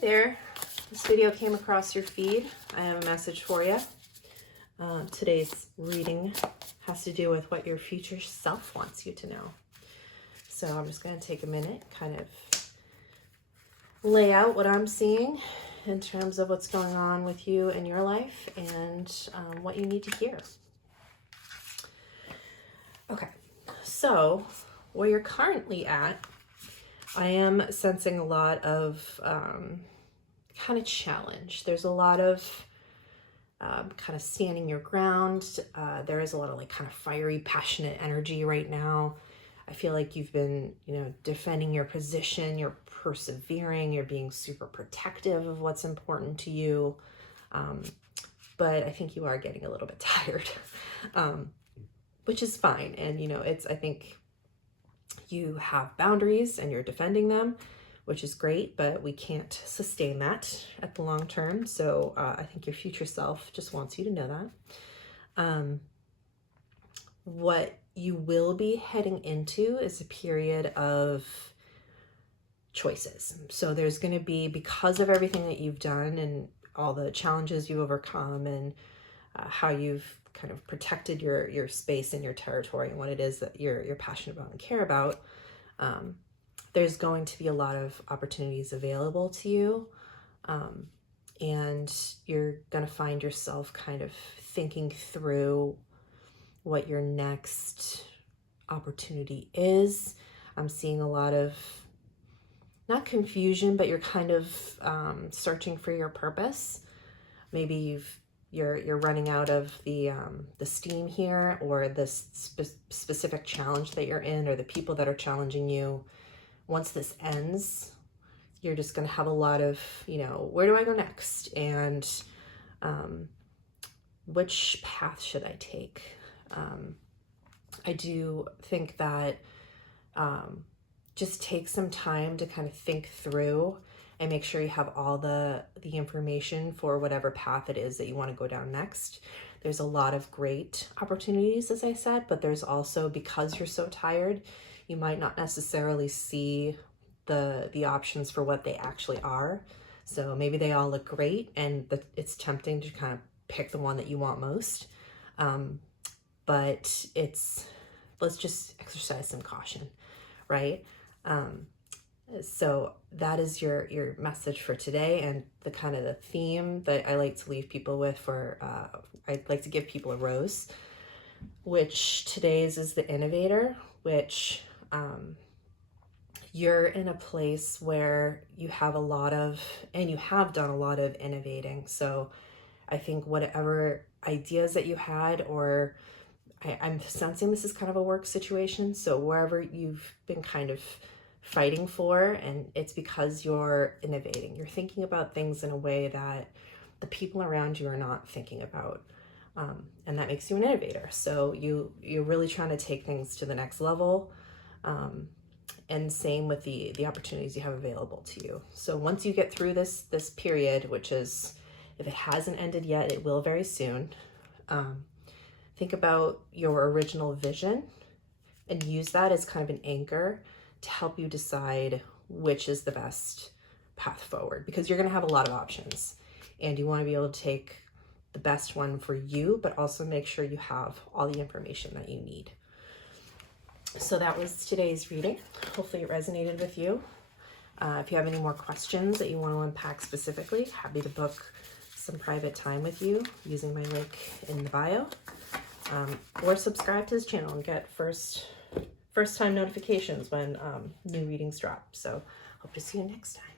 Hey there, this video came across your feed. I have a message for you. Today's reading has to do with what your future self wants you to know. So I'm just going to take a minute, kind of lay out what I'm seeing in terms of what's going on with you in your life and what you need to hear. Okay, so where you're currently at, I am sensing a lot of kind of challenge. There's a lot of kind of standing your ground. There is a lot of like kind of fiery, passionate energy right now. I feel like you've been, defending your position, you're persevering, you're being super protective of what's important to you. But I think you are getting a little bit tired, which is fine. And, I think you have boundaries and you're defending them, which is great, but we can't sustain that at the long term. So I think your future self just wants you to know that. What you will be heading into is a period of choices. So there's going to be, because of everything that you've done and all the challenges you overcome and how you've kind of protected your space and your territory and what it is that you're passionate about and care about, there's going to be a lot of opportunities available to you. And you're going to find yourself kind of thinking through what your next opportunity is. I'm seeing a lot of, not confusion, but you're kind of searching for your purpose. Maybe you're running out of the steam here, or the specific challenge that you're in, or the people that are challenging you. Once this ends, you're just going to have a lot of, where do I go next? And which path should I take? I do think that just take some time to kind of think through and make sure you have all the information for whatever path it is that you want to go down next. There's a lot of great opportunities, as I said, but there's also, because you're so tired, you might not necessarily see the options for what they actually are. So maybe they all look great and it's tempting to kind of pick the one that you want most. But let's just exercise some caution, right? So that is your message for today, and the kind of the theme that I like to leave people with I'd like to give people a rose, which today's is the innovator, which you're in a place where you have a lot of, and you have done a lot of innovating. So I think whatever ideas that you had, or I'm sensing this is kind of a work situation. So wherever you've been kind of fighting for, and it's because you're innovating. You're thinking about things in a way that the people around you are not thinking about. And that makes you an innovator. So you're really trying to take things to the next level. And same with the opportunities you have available to you. So once you get through this period, which is, if it hasn't ended yet, it will very soon. Think about your original vision and use that as kind of an anchor to help you decide which is the best path forward, because you're going to have a lot of options and you want to be able to take the best one for you, but also make sure you have all the information that you need. So that was today's reading. Hopefully it resonated with you. If you have any more questions that you want to unpack specifically, happy to book some private time with you using my link in the bio. Or subscribe to this channel and get first time notifications when new readings drop. So hope to see you next time.